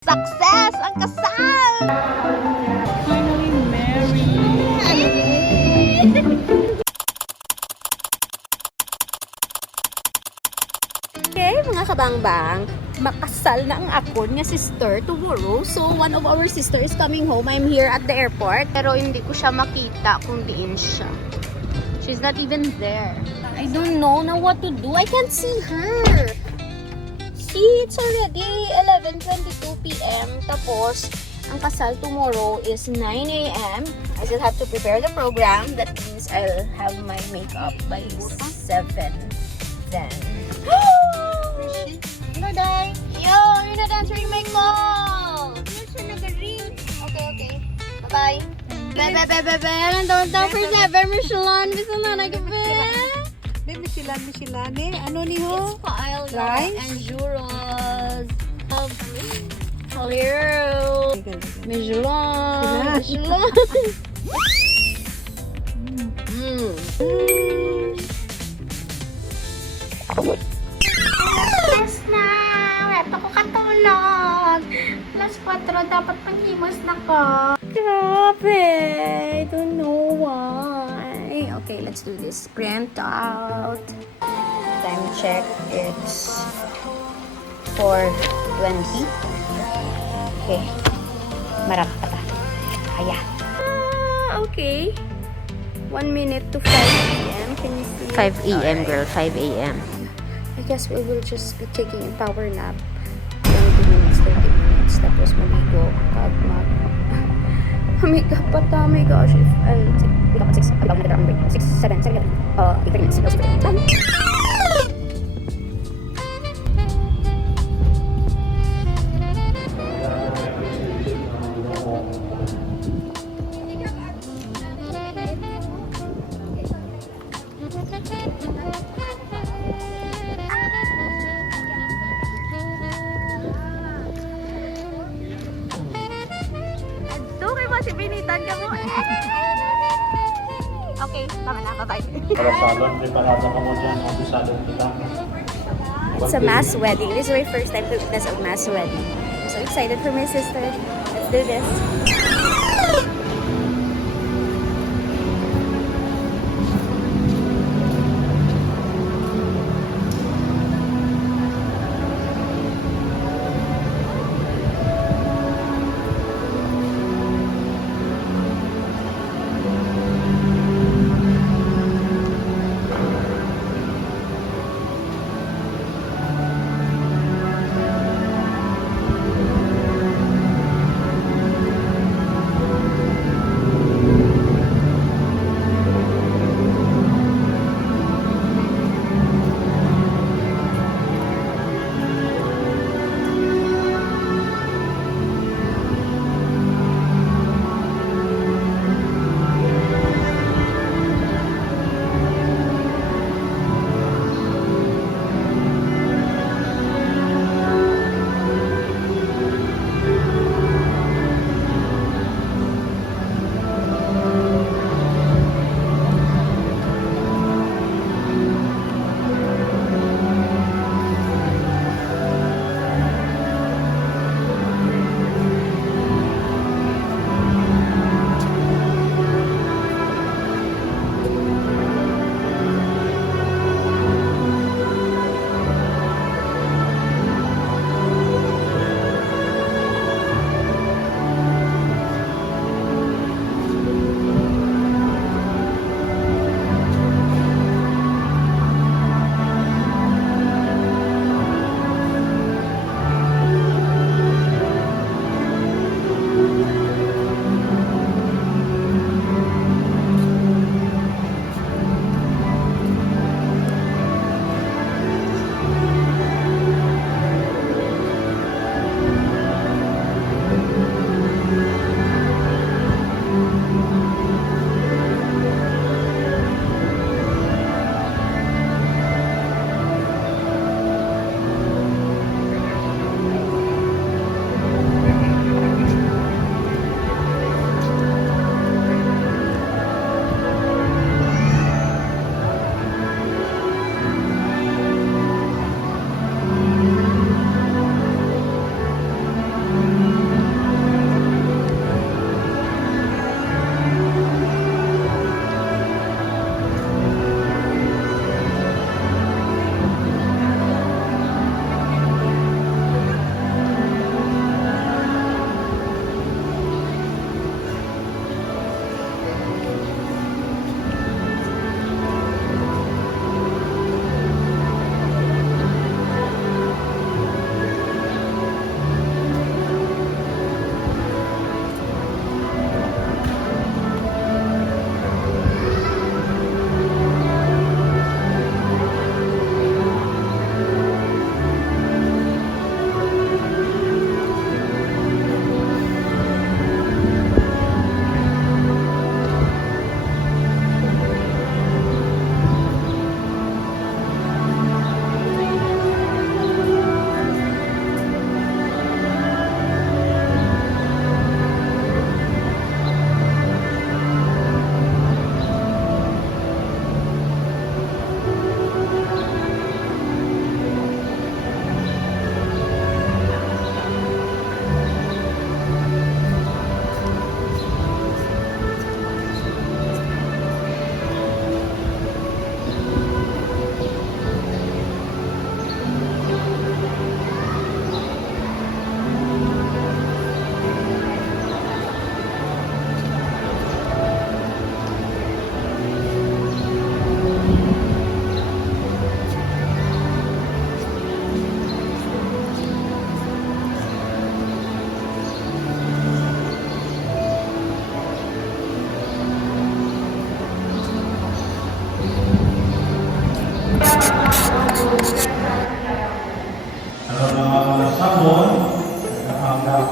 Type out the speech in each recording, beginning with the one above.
Success! Ang kasal! Finally married. Okay, mga kabangbang, makasal na ang akon nga sister tomorrow. So, one of our sister is coming home. I'm here at the airport. Pero hindi ko siya makita kung diin siya. She's not even there. I don't know na what to do. I can't see her. See, it's already 11:22 p.m. Tapos, ang kasal tomorrow is 9 a.m. I still have to prepare the program. That means I'll have my makeup by 7 then. Hello, Day. Yo, you're not answering my call. Yes, you're nag-ring. Okay. Bye-bye. Bye. Don't forget, Michelin. Bisa na nag-be. Michelin eh. Ano ni ho? It's paella Rice? and churros. Hello. Michelin. Yes na! Wala ko katulog. Alas 4, dapat panghimos na ko. Grabe. I don't know why. Okay, let's do this. Print out. Time check. It's 4:20. Okay. Marap pa ta. Kaya. Okay. 1 minute to 5 a.m. Can you see? 5 a.m. girl, 5 a.m. I guess we will just be taking a power nap. 20 minutes, 30 minutes. Tapos maligo. Pag makeup pa ta. Oh my gosh. If I'll wake up at 6. I'll be on break. 6, 7, 7, 30 minutes. I'll see you. Bye. Si Binitan ka mo. Okay, tama na. Bye-bye. Para salon, preparada ka mo dyan. Ang salon kita. It's a mass wedding. This is my first time to witness a mass wedding. I'm so excited for my sister. Let's do this.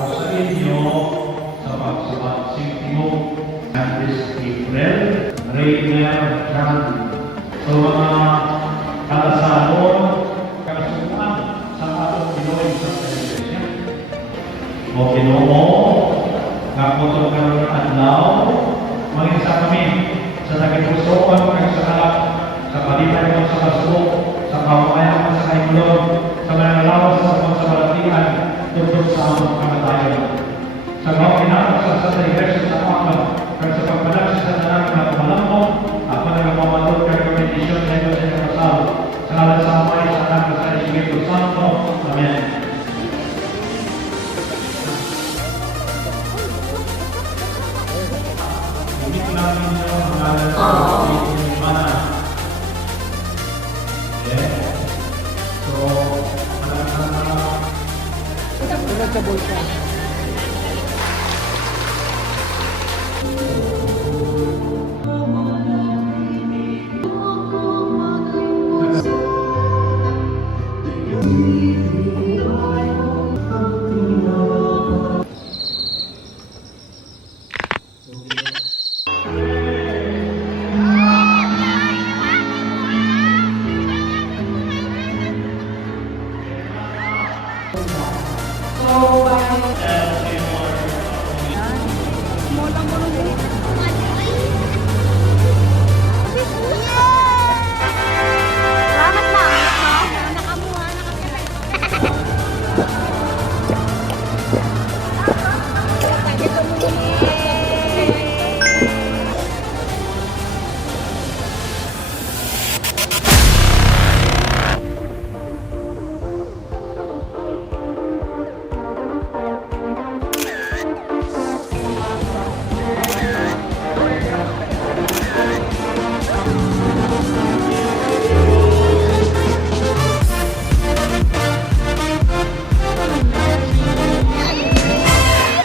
sa inyo sa pagsumagsingtimo ng this April, Rainier John. So mga kalasalon, kasukan sa atong Pinoy sa Iglesia. O Ginoo, kaputol ka ng adlaw, mag-isa kami sa nagpusoon kag sa palitan mo sa kasbuk, sa pamamayan mo sa kaimulog, sa mananalawas sa pagsabalatian, tungkol sa among kamatayon. Sa mga pinapasal sa Iglesia sa Akal, kag sa pagpalag sa nanang na kumalangkong, ako na nagmamadod kag komendisyon na ito sa kasal. Sa ngalan sa Amay, sa Anak, sa Espiritu Santo. Amen. Hindi ko namin yung ngalan sa Mana. Okay. So, Tulad sa bulsa. Salamat lang. Nakamuha na kami.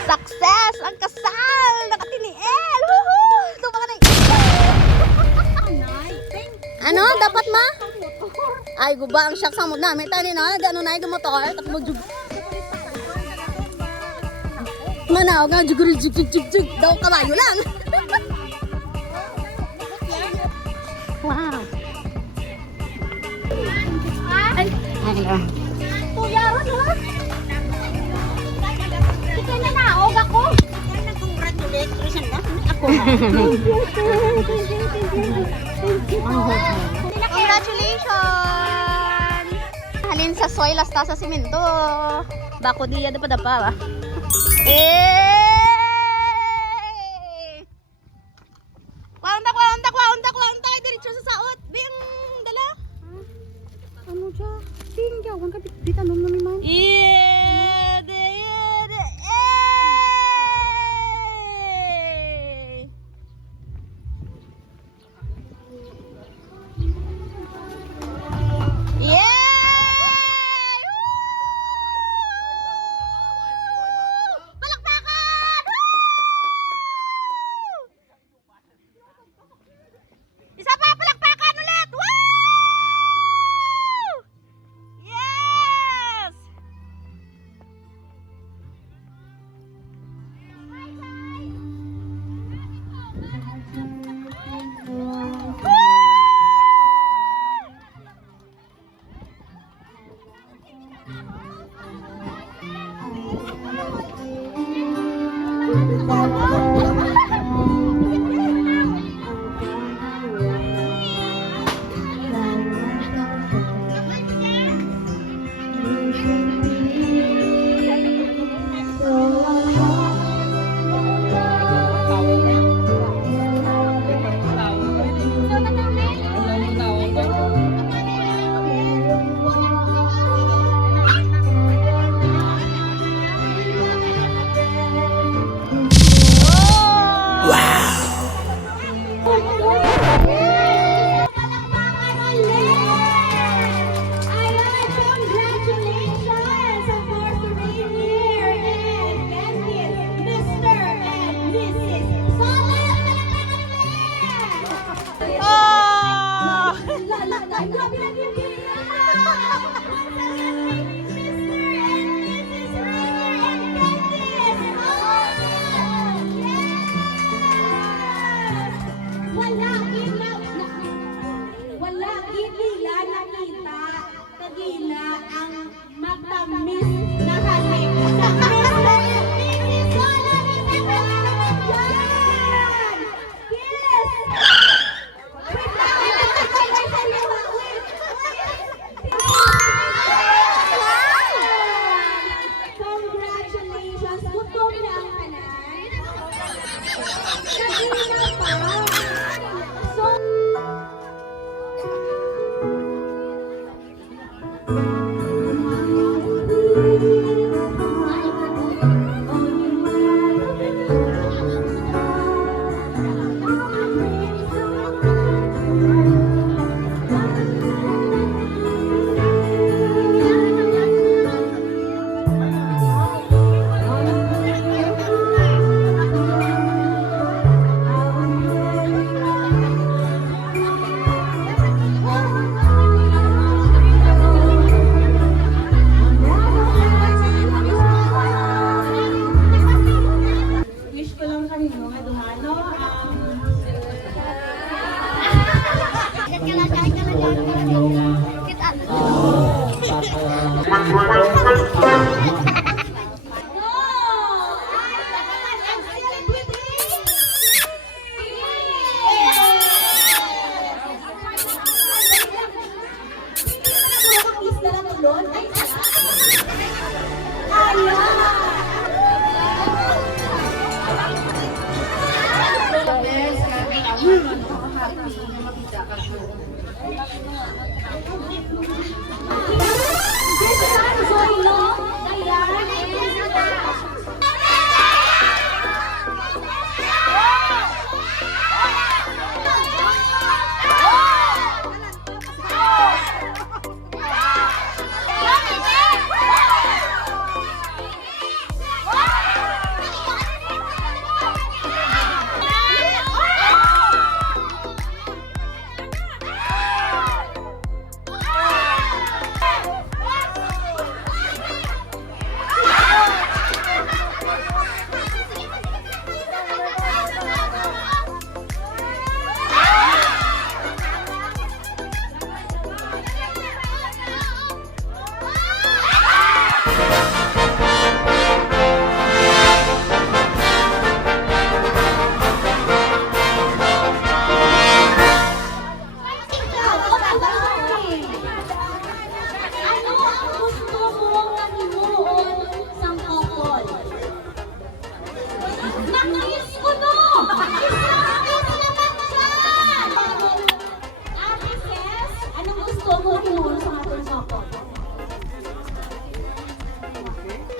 Success! Ang kasal! Nakatiniel! Woohoo! Tumakan ng Ano? Dapat ma? Ay, guba ang shock sa mo namin. Tani na, ano na yung motor. Takbo jug. Manaw nga, jug. Daw kabayo lang. Wow. Ay, ano? Kuya, ano? Sige na na, og ako. Congratulations! Halin sa soil, hasta sa simento. Bako diya, dapa. Kwanta. Diretso sa saot. Bing, dala. Ano siya? Tinggaw, ang kapit-bitan mo naman. Isa pa, palakpakan ulit! Woo! Yes!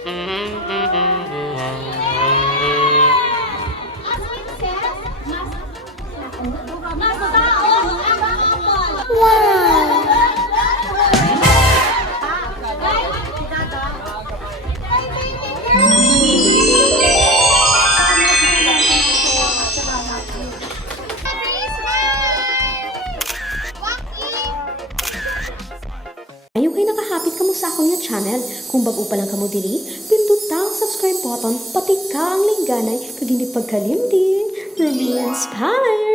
Ayaw kayo nakahapit kamo sa akong nga channel. Kung bago pa lang kamo diri, pindutang subscribe button, pati ka ang lingganay, kag hindi pagkalimtin. Ruby Inspire!